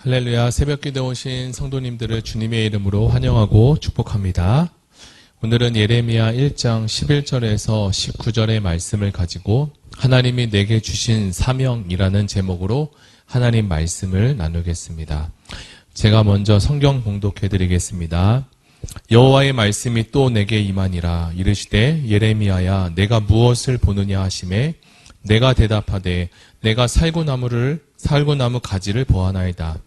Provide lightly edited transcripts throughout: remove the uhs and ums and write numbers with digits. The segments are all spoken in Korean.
할렐루야, 새벽기도 오신 성도님들을 주님의 이름으로 환영하고 축복합니다. 오늘은 예레미야 1장 11절에서 19절의 말씀을 가지고 하나님이 내게 주신 사명이라는 제목으로 하나님 말씀을 나누겠습니다. 제가 먼저 성경 봉독해 드리겠습니다. 여호와의 말씀이 또 내게 임하니라. 이르시되 예레미야야, 내가 무엇을 보느냐 하시매 내가 대답하되 내가 살구나무 가지를 보아나이다.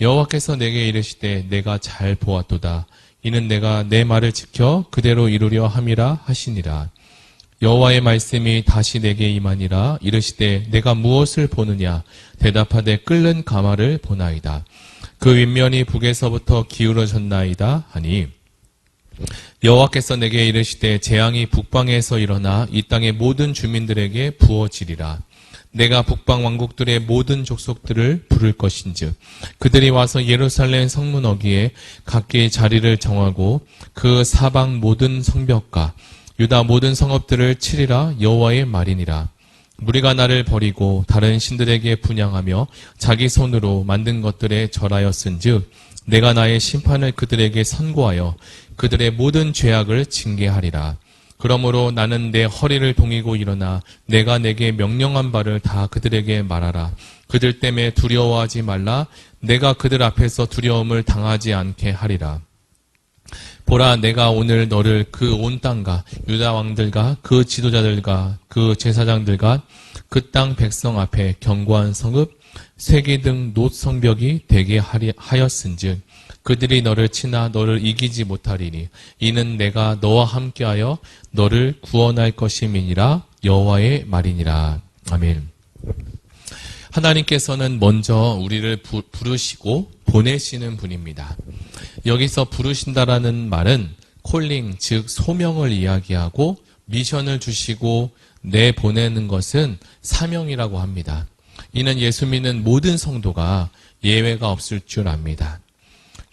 여호와께서 내게 이르시되 내가 잘 보았도다. 이는 내가 내 말을 지켜 그대로 이루려 함이라 하시니라. 여호와의 말씀이 다시 내게 임하니라. 이르시되 내가 무엇을 보느냐? 대답하되 끓는 가마를 보나이다. 그 윗면이 북에서부터 기울어졌나이다 하니 여호와께서 내게 이르시되 재앙이 북방에서 일어나 이 땅의 모든 주민들에게 부어지리라. 내가 북방 왕국들의 모든 족속들을 부를 것인즉 그들이 와서 예루살렘 성문 어귀에 각기 자리를 정하고 그 사방 모든 성벽과 유다 모든 성읍들을 치리라. 여호와의 말이니라. 무리가 나를 버리고 다른 신들에게 분향하며 자기 손으로 만든 것들에 절하였은즉 내가 나의 심판을 그들에게 선고하여 그들의 모든 죄악을 징계하리라. 그러므로 나는 내 허리를 동이고 일어나 내가 내게 명령한 바를 다 그들에게 말하라. 그들 때문에 두려워하지 말라. 내가 그들 앞에서 두려움을 당하지 않게 하리라. 보라, 내가 오늘 너를 그 온 땅과 유다 왕들과 그 지도자들과 그 제사장들과 그 땅 백성 앞에 견고한 성읍, 쇠기 등 놋 성벽이 되게 하였은즉 그들이 너를 치나 너를 이기지 못하리니 이는 내가 너와 함께하여 너를 구원할 것임이니라. 여호와의 말이니라. 아멘. 하나님께서는 먼저 우리를 부르시고 보내시는 분입니다. 여기서 부르신다라는 말은 콜링, 즉 소명을 이야기하고 미션을 주시고 내보내는 것은 사명이라고 합니다. 이는 예수 믿는 모든 성도가 예외가 없을 줄 압니다.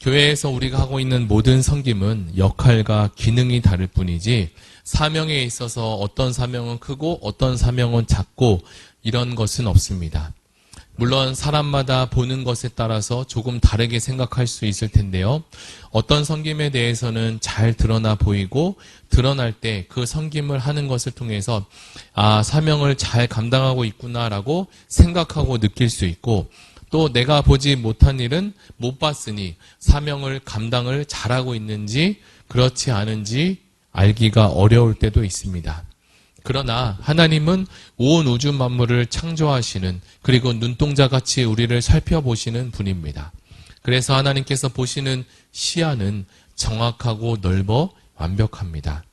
교회에서 우리가 하고 있는 모든 섬김은 역할과 기능이 다를 뿐이지 사명에 있어서 어떤 사명은 크고 어떤 사명은 작고 이런 것은 없습니다. 물론 사람마다 보는 것에 따라서 조금 다르게 생각할 수 있을 텐데요. 어떤 섬김에 대해서는 잘 드러나 보이고 드러날 때 그 섬김을 하는 것을 통해서 사명을 잘 감당하고 있구나라고 생각하고 느낄 수 있고 또 내가 보지 못한 일은 못 봤으니 사명을 감당을 잘하고 있는지 그렇지 않은지 알기가 어려울 때도 있습니다. 그러나 하나님은 온 우주 만물을 창조하시는 그리고 눈동자같이 우리를 살펴보시는 분입니다. 그래서 하나님께서 보시는 시야는 정확하고 넓어 완벽합니다.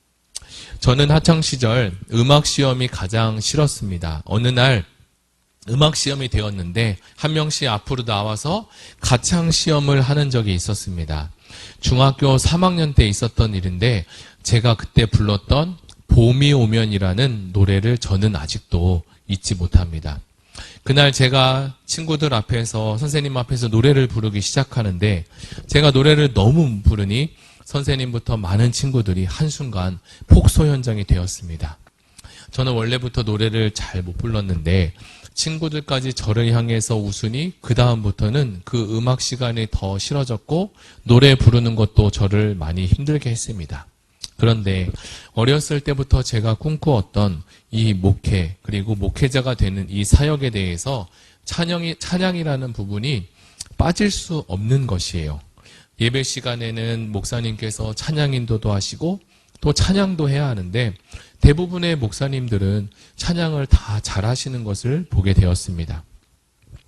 저는 학창시절 음악시험이 가장 싫었습니다. 어느 날 음악시험이 되었는데 한 명씩 앞으로 나와서 가창시험을 하는 적이 있었습니다. 중학교 3학년 때 있었던 일인데 제가 그때 불렀던 봄이 오면이라는 노래를 저는 아직도 잊지 못합니다. 그날 제가 친구들 앞에서 선생님 앞에서 노래를 부르기 시작하는데 제가 노래를 너무 부르니 선생님부터 많은 친구들이 한순간 폭소 현장이 되었습니다. 저는 원래부터 노래를 잘 못 불렀는데 친구들까지 저를 향해서 웃으니 그 다음부터는 그 음악 시간이 더 싫어졌고 노래 부르는 것도 저를 많이 힘들게 했습니다. 그런데 어렸을 때부터 제가 꿈꾸었던 이 목회 그리고 목회자가 되는 이 사역에 대해서 찬양이라는 부분이 빠질 수 없는 것이에요. 예배 시간에는 목사님께서 찬양 인도도 하시고 또 찬양도 해야 하는데 대부분의 목사님들은 찬양을 다 잘하시는 것을 보게 되었습니다.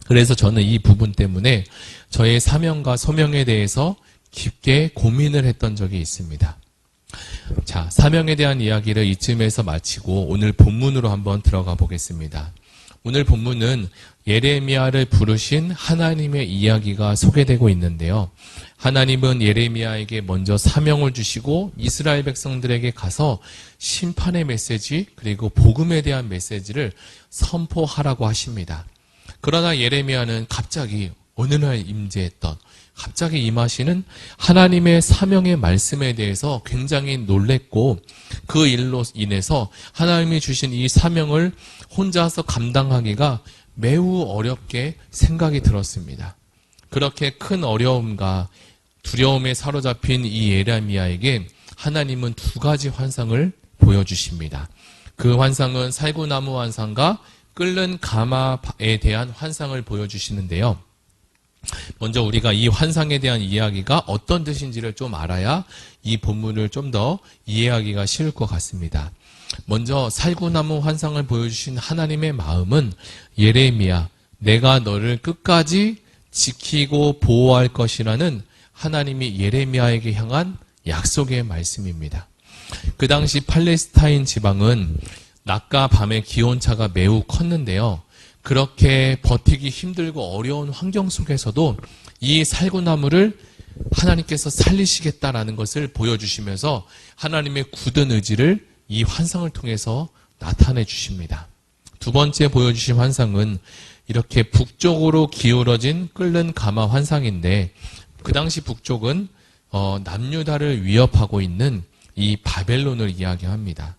그래서 저는 이 부분 때문에 저의 사명과 소명에 대해서 깊게 고민을 했던 적이 있습니다. 자, 사명에 대한 이야기를 이쯤에서 마치고 오늘 본문으로 한번 들어가 보겠습니다. 오늘 본문은 예레미야를 부르신 하나님의 이야기가 소개되고 있는데요. 하나님은 예레미야에게 먼저 사명을 주시고 이스라엘 백성들에게 가서 심판의 메시지 그리고 복음에 대한 메시지를 선포하라고 하십니다. 그러나 예레미야는 갑자기 어느 날 임재했던 갑자기 임하시는 하나님의 사명의 말씀에 대해서 굉장히 놀랬고 그 일로 인해서 하나님이 주신 이 사명을 혼자서 감당하기가 매우 어렵게 생각이 들었습니다. 그렇게 큰 어려움과 두려움에 사로잡힌 이 예레미야에게 하나님은 두 가지 환상을 보여주십니다. 그 환상은 살구나무 환상과 끓는 가마에 대한 환상을 보여주시는데요. 먼저 우리가 이 환상에 대한 이야기가 어떤 뜻인지를 좀 알아야 이 본문을 좀 더 이해하기가 쉬울 것 같습니다. 먼저 살구나무 환상을 보여주신 하나님의 마음은 예레미야, 내가 너를 끝까지 지키고 보호할 것이라는 하나님이 예레미야에게 향한 약속의 말씀입니다. 그 당시 팔레스타인 지방은 낮과 밤의 기온차가 매우 컸는데요. 그렇게 버티기 힘들고 어려운 환경 속에서도 이 살구나무를 하나님께서 살리시겠다라는 것을 보여주시면서 하나님의 굳은 의지를 이 환상을 통해서 나타내 주십니다. 두 번째 보여주신 환상은 이렇게 북쪽으로 기울어진 끓는 가마 환상인데 그 당시 북쪽은 남유다를 위협하고 있는 이 바벨론을 이야기합니다.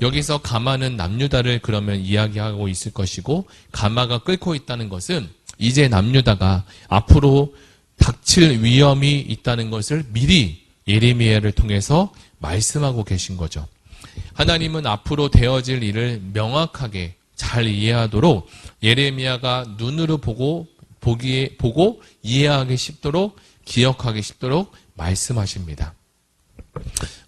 여기서 가마는 남유다를 그러면 이야기하고 있을 것이고 가마가 끓고 있다는 것은 이제 남유다가 앞으로 닥칠 위험이 있다는 것을 미리 예레미야를 통해서 말씀하고 계신 거죠. 하나님은 앞으로 되어질 일을 명확하게 잘 이해하도록 예레미야가 눈으로 보고 이해하기 쉽도록 기억하기 쉽도록 말씀하십니다.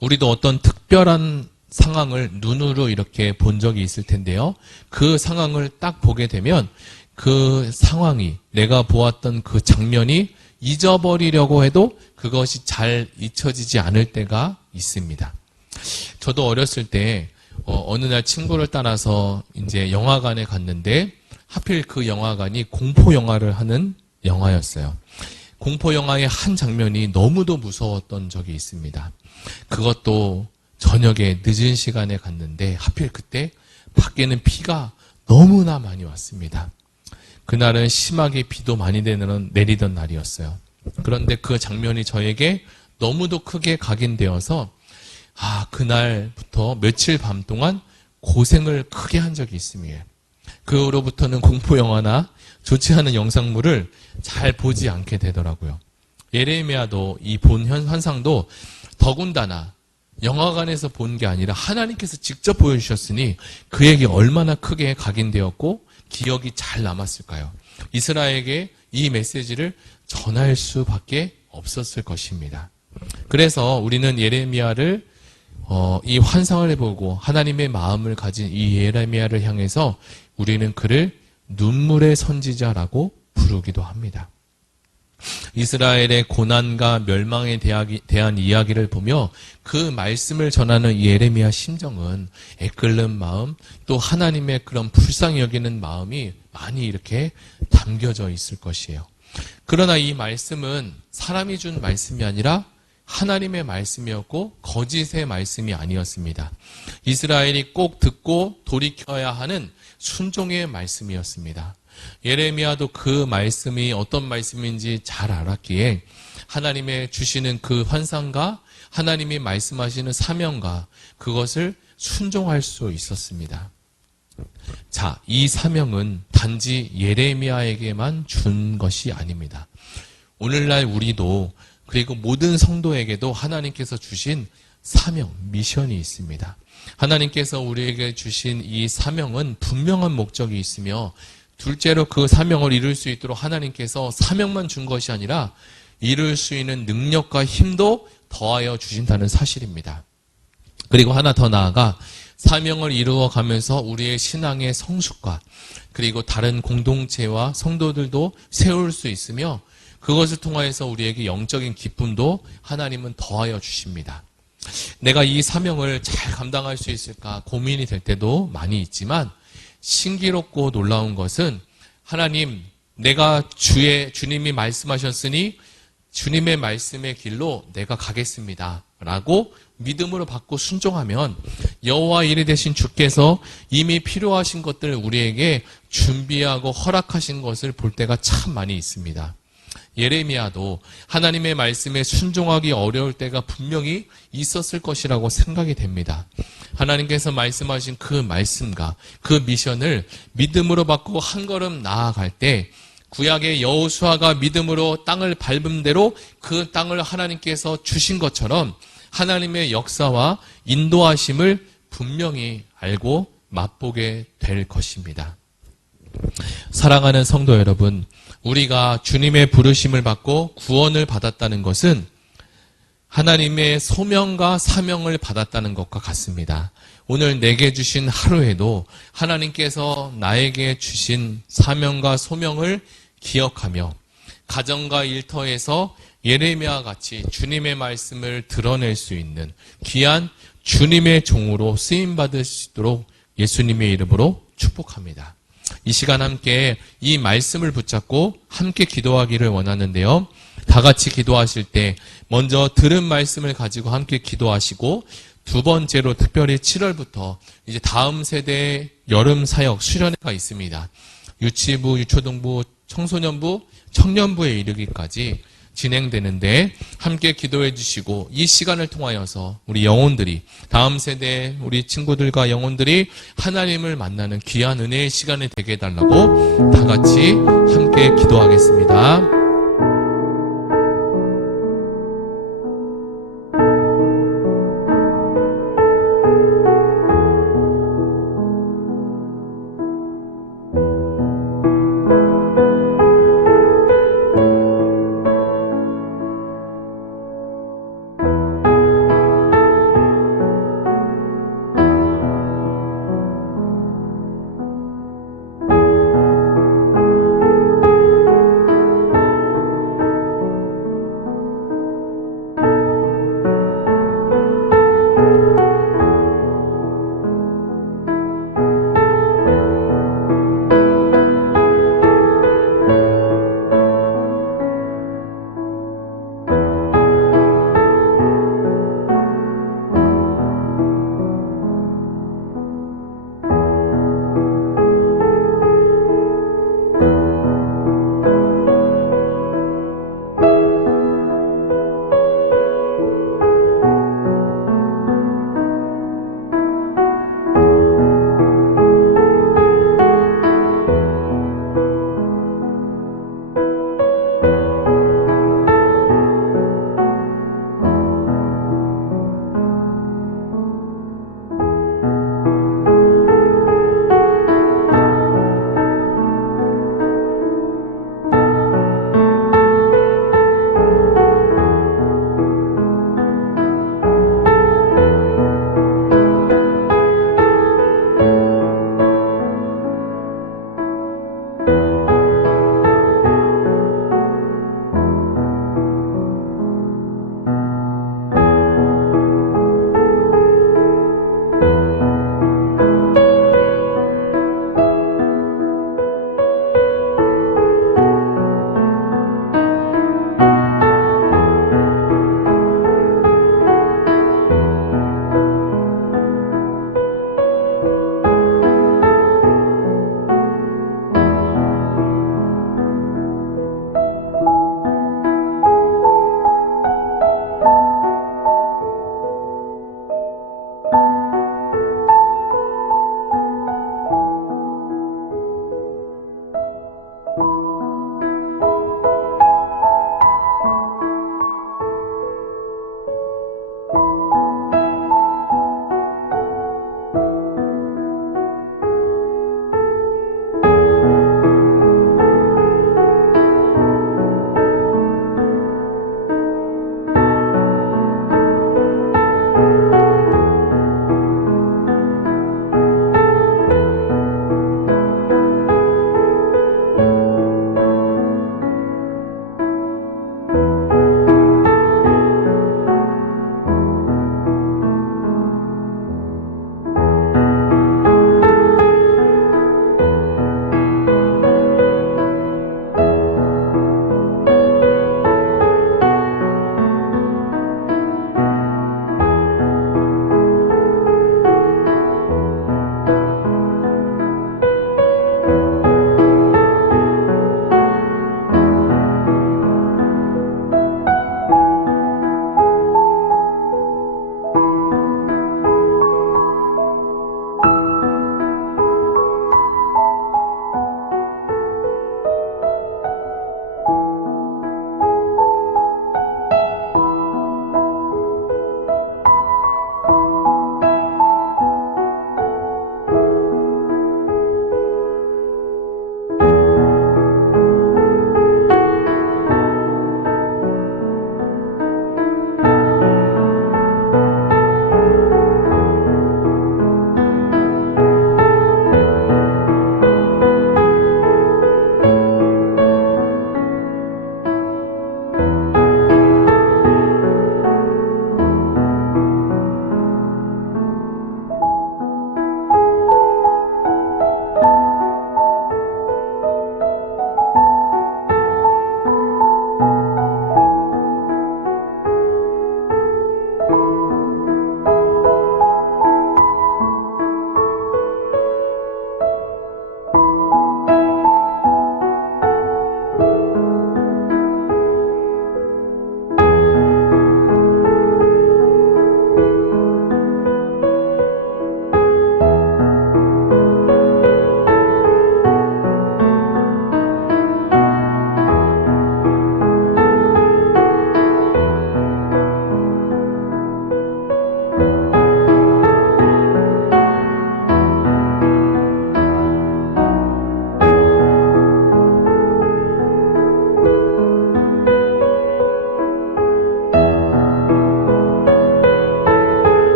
우리도 어떤 특별한 상황을 눈으로 이렇게 본 적이 있을 텐데요. 그 상황을 딱 보게 되면 그 상황이 내가 보았던 그 장면이 잊어버리려고 해도 그것이 잘 잊혀지지 않을 때가 있습니다. 저도 어렸을 때 어느 날 친구를 따라서 이제 영화관에 갔는데 하필 그 영화관이 공포 영화를 하는 영화였어요. 공포 영화의 한 장면이 너무도 무서웠던 적이 있습니다. 그것도 저녁에 늦은 시간에 갔는데 하필 그때 밖에는 비가 너무나 많이 왔습니다. 그날은 심하게 비도 많이 내리던 날이었어요. 그런데 그 장면이 저에게 너무도 크게 각인되어서 그날부터 며칠 밤 동안 고생을 크게 한 적이 있습니다. 그 후로부터는 공포 영화나 좋지 않은 영상물을 잘 보지 않게 되더라고요. 예레미야도 이 본 환상도 더군다나 영화관에서 본 게 아니라 하나님께서 직접 보여주셨으니 그에게 얼마나 크게 각인되었고 기억이 잘 남았을까요? 이스라엘에게 이 메시지를 전할 수밖에 없었을 것입니다. 그래서 우리는 예레미야를 이 환상을 보고 하나님의 마음을 가진 이 예레미야를 향해서 우리는 그를 눈물의 선지자라고 부르기도 합니다. 이스라엘의 고난과 멸망에 대한 이야기를 보며 그 말씀을 전하는 예레미야 심정은 애끓는 마음, 또 하나님의 그런 불쌍히 여기는 마음이 많이 이렇게 담겨져 있을 것이에요. 그러나 이 말씀은 사람이 준 말씀이 아니라 하나님의 말씀이었고 거짓의 말씀이 아니었습니다. 이스라엘이 꼭 듣고 돌이켜야 하는 순종의 말씀이었습니다. 예레미야도 그 말씀이 어떤 말씀인지 잘 알았기에 하나님의 주시는 그 환상과 하나님이 말씀하시는 사명과 그것을 순종할 수 있었습니다. 자, 이 사명은 단지 예레미야에게만 준 것이 아닙니다. 오늘날 우리도 그리고 모든 성도에게도 하나님께서 주신 사명, 미션이 있습니다. 하나님께서 우리에게 주신 이 사명은 분명한 목적이 있으며 둘째로 그 사명을 이룰 수 있도록 하나님께서 사명만 준 것이 아니라 이룰 수 있는 능력과 힘도 더하여 주신다는 사실입니다. 그리고 하나 더 나아가 사명을 이루어가면서 우리의 신앙의 성숙과 그리고 다른 공동체와 성도들도 세울 수 있으며 그것을 통하여서 우리에게 영적인 기쁨도 하나님은 더하여 주십니다. 내가 이 사명을 잘 감당할 수 있을까 고민이 될 때도 많이 있지만 신기롭고 놀라운 것은 하나님, 내가 주님이 말씀하셨으니 주님의 말씀의 길로 내가 가겠습니다. 라고 믿음으로 받고 순종하면 여호와 이레 되신 주께서 이미 필요하신 것들을 우리에게 준비하고 허락하신 것을 볼 때가 참 많이 있습니다. 예레미야도 하나님의 말씀에 순종하기 어려울 때가 분명히 있었을 것이라고 생각이 됩니다. 하나님께서 말씀하신 그 말씀과 그 미션을 믿음으로 받고 한 걸음 나아갈 때 구약의 여호수아가 믿음으로 땅을 밟은 대로 그 땅을 하나님께서 주신 것처럼 하나님의 역사와 인도하심을 분명히 알고 맛보게 될 것입니다. 사랑하는 성도 여러분, 우리가 주님의 부르심을 받고 구원을 받았다는 것은 하나님의 소명과 사명을 받았다는 것과 같습니다. 오늘 내게 주신 하루에도 하나님께서 나에게 주신 사명과 소명을 기억하며 가정과 일터에서 예레미야와 같이 주님의 말씀을 드러낼 수 있는 귀한 주님의 종으로 쓰임받을 수 있도록 예수님의 이름으로 축복합니다. 이 시간 함께 이 말씀을 붙잡고 함께 기도하기를 원하는데요. 다 같이 기도하실 때 먼저 들은 말씀을 가지고 함께 기도하시고 두 번째로 특별히 7월부터 이제 다음 세대의 여름 사역 수련회가 있습니다. 유치부, 유초등부, 청소년부, 청년부에 이르기까지 진행되는데 함께 기도해 주시고 이 시간을 통하여서 우리 영혼들이 다음 세대 우리 친구들과 영혼들이 하나님을 만나는 귀한 은혜의 시간이 되게 해달라고 다 같이 함께 기도하겠습니다.